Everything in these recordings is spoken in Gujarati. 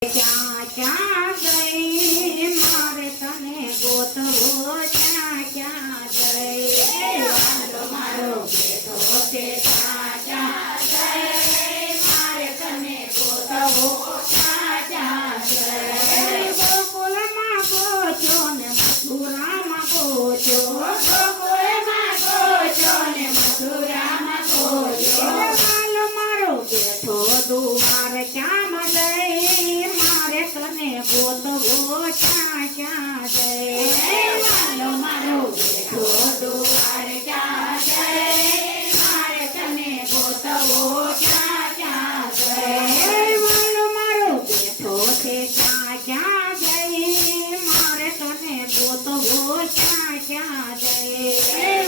ક્યાં ક્યાં ગઈ મારે તને ગોતવો ક્યાં ક્યાં ગઈ વાલો મારો બેઠો છે ક્યાં ક્યાં ગઈ મારે તને ગોતવો ક્યાં ક્યાં ગઈ ગોકુળમાં ગોચો ને મથુરામાં ગોચો ગોકુળમાં ગોચો ને મથુરામાં ગોચો વાલો મારો બેઠો દુવાર ક્યાં ગઈ તને ગોતવો ક્યાં ક્યાં ગઈ વાલો મારો બેઠો દુવાર ક્યાં ગઈ મારે તને ગોતવો ક્યાં ક્યાં ગઈ વાલો મારો બેઠો છે ક્યાં ક્યાં ગઈ મારે તને ગોતવો ક્યાં ક્યાં ગઈ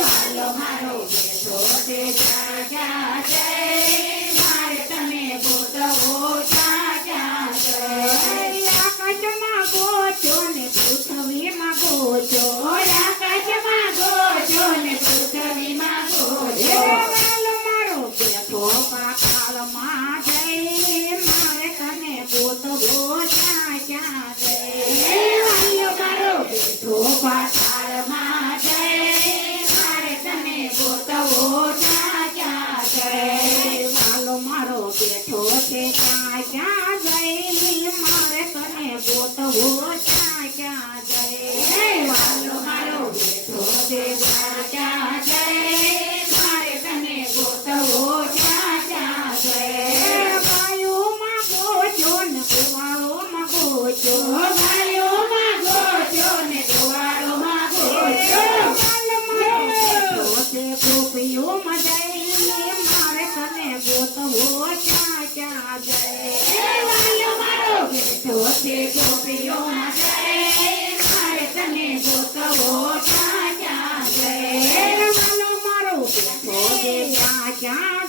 વાલો મારો બેઠો છે ક્યાં ક્યાં ગઈ મારે તને ગોતવો ક્યાં ક્યાં ગઈ આકાશમાં ગોચો ને પૃથ્વીમાં ગોચો આકાશમાં ગોચો ને પૃથ્વીમાં ગોચો વાલો મારો બેઠો પાતાળમાં જઈ મારે તને ગોતવો ક્યાં ક્યાં ગઈ વાલો મારો બેઠો પાતાળમાં જઈ મારે તને ગોતવો ક્યાં ક્યાં ગઈ વાલો મારો બેઠો છે ક્યાં ક્યાં ગઈ મારે તને ગોતવો ક્યાં ક્યાં ગઈ વાલો મારો બેઠો છે ક્યાં ક્યાં ગઈ મારે તને ગોતવો ક્યાં ક્યાં ગઈ ગાયોમાં ગોચો ને ગોવાળોમાં ગોચો ગાયોમાં ગોચો ને ગોવાળોમાં ગોચો વાલો મારો બેઠો છે ગોપીઓમાં જઈ મારે તને ગોતવો ક્યાં ક્યાં ગઈ વાલો મારો બેઠો છે ગોપીઓમાં જઈ મારે તને ગોતવો ક્યાં ક્યાં ગઈ વાલો મારો બેઠો છે ક્યાં ક્યાં